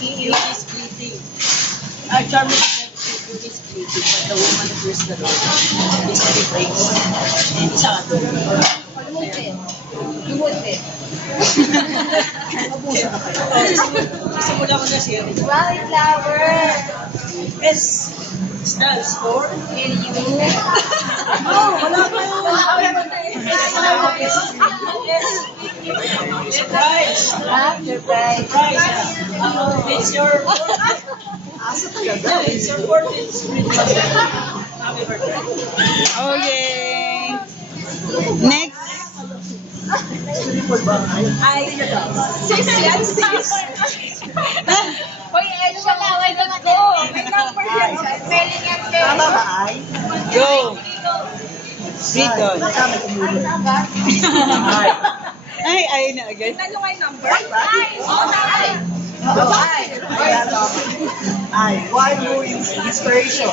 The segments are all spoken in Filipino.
He is bleeding. Charming is bleeding, but the woman who is the Lord is the praise. And isa ka doon. Lumutid. Simula ko na siya. Wow, flower. S stands for Oh, wala pa yun. surprise. Surprise. Surprise. It's your Asa talaga? yeah, it's your 14th birthday. Happy birthday. Okay. Next. Ay, six yan, six. Hoy, ay, wala, go. May number yan. Spelling yan, Tama ba ay? Go. Riton. Ay na agad. Ano nga yung number? Ay, I, one who is inspiration.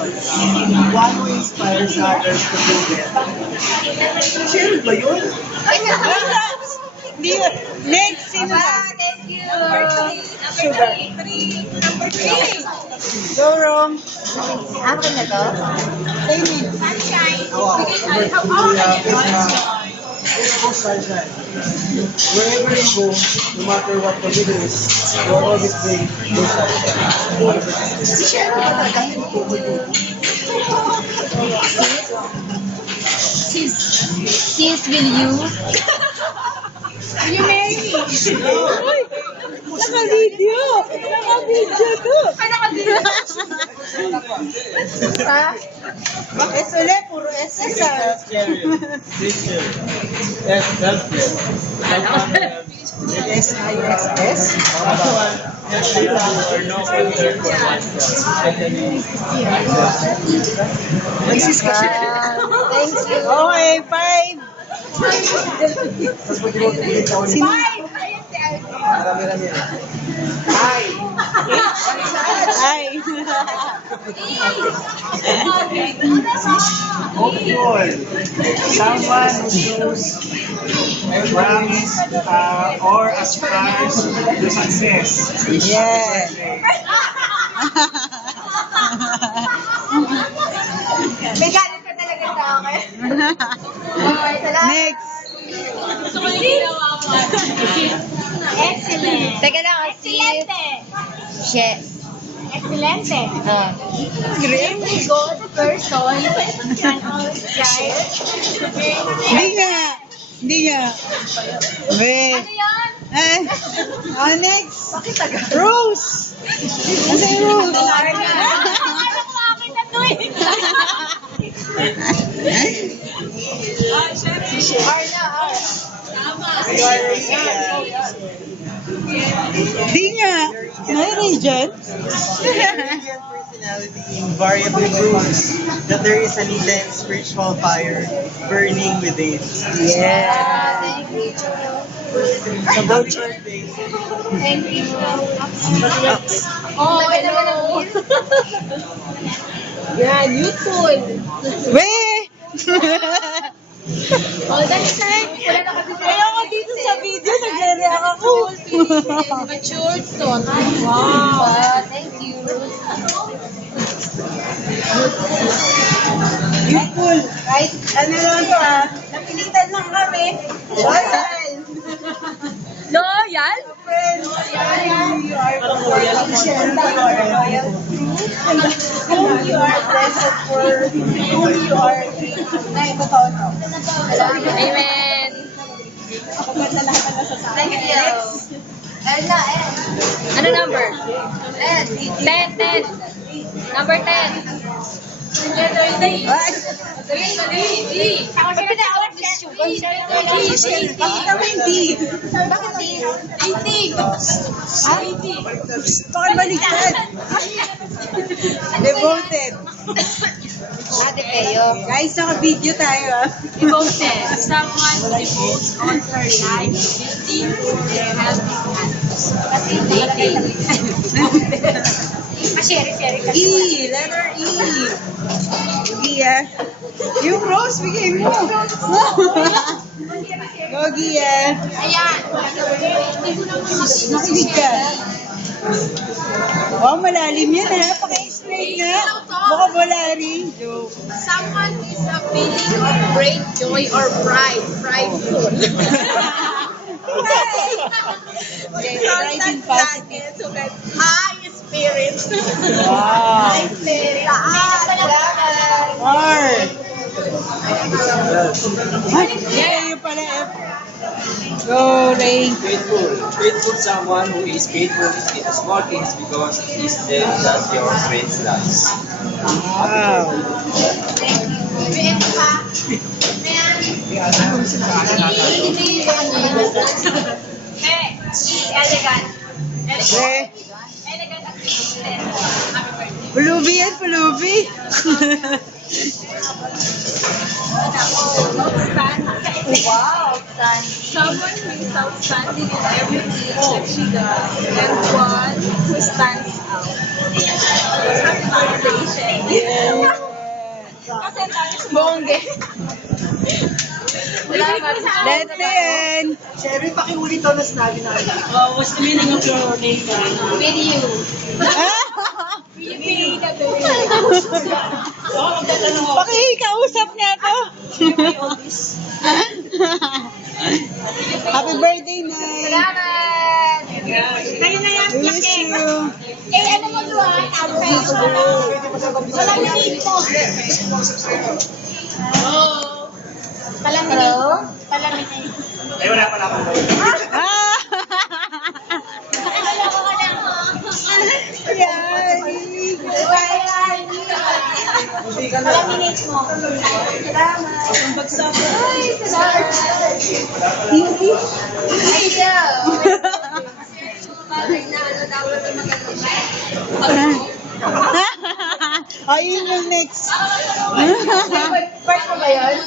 One who inspires others to do better. Cheryl ba yun? Di ba? Next, sino ba? Thank you. Number three. Go wrong. Akin na to? Sunshine. Wherever you go, no matter what the weather is, you always bring good sunshine. Si Cheryl ba talaga hindi ko Sis, will you? Will you marry me? Naka-video. Naka-video to. Ay, naka-video. Ha? S ulit, puro S isa. S-I-X-S? Isis ka siya. Thank you. Okay, 5. Tapos pwede mo ulit ako ni Five. Ayan si Alvin. marami-rami. Hi! Ay. Hopeful. Someone who shows promise or aspires to success. Yeah. May galit ka talaga sa akin. Okay, salamat. Next. Excellent. Teka lang, Excelente. Excelente. Extremely good person can always try. Hindi nga. Hindi nga. Wait. Ano yan? Next. Rose. Ano yung Rose? Ano ko akin na to eh? Hindi nga. May region. Personality invariably proves that there is an intense spiritual fire burning within. Yeah. Thank you. So happy birthday. Thank you. Oh, hello. Yan, YouTube. Weh! Oh, that's right. Wala na kasi Kaya ako dito sa video, nagre-react ako. matured son. Wow. Thank you. Beautiful. Kahit ano lang to napilitan lang kami. Loyal. Loyal? You are loyal. Whom you are blessed for, whom you are ay, totoo to. Amen. Thank you. Ano number? 10. Number 10. Bakit D? Bakit D? Bakit baliktad? Devoted. Ate Peo. Guys, naka-video tayo Devoted. Someone who devotes all her life, duty, and helping others. Dating. Share ka. E, letter E. Gia. Yung Rose, bigay mo. Go, Gia. Ayan. Nakinig ka. Wow, malalim yan ha. Paki-explain nga. Vocabulary. Joke. Someone who is a feeling of great joy or pride. Prideful. Okay, rising positive. So that high spirit. Wow. Spirit. Or. Yeah, yun pala F. Go, Ray. Faithful. Faithful someone who is faithful in small things because he is them that your friends loves. Wow. Elegant. Eh. Elegant activity. Happy birthday. Pulubi yan, pulubi. Wow, someone who is outstanding in everything that she does, and one who stands out. Validation. Kasi tayo sa bongge. Let's yan. Sherry, pakiulit daw na sinabi na. What's the meaning of your name? With you. Pakikausap niya to. Happy birthday, Nay. Salamat! Kayo na yan, We wish you. ano mo doon? Walang minute mo. Palaminate. Palaminate. Ay, wala pa naman. Ah! Yan. Palaminate mo. Salamat. Ay, salamat. Ay, siya. Bagay na ano dapat yung magandang. Ayun yung next. First mo ba yun?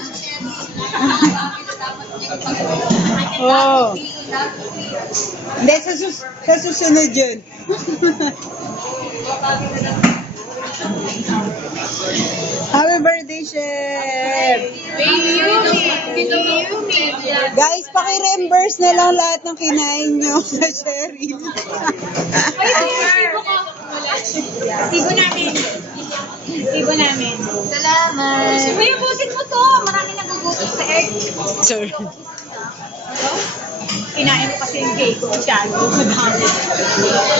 Oh. Hindi, sa susunod yun. Happy birthday, Chef! Guys, paki-reimburse na lang lahat ng kinain nyo sa Cheryl. Tigo namin. Tigo namin. Salamat. Kuya, busin mo to. Marami nagugutom sa egg. Sorry. Kinain mo kasi yung cake ko. Masyado. Madami.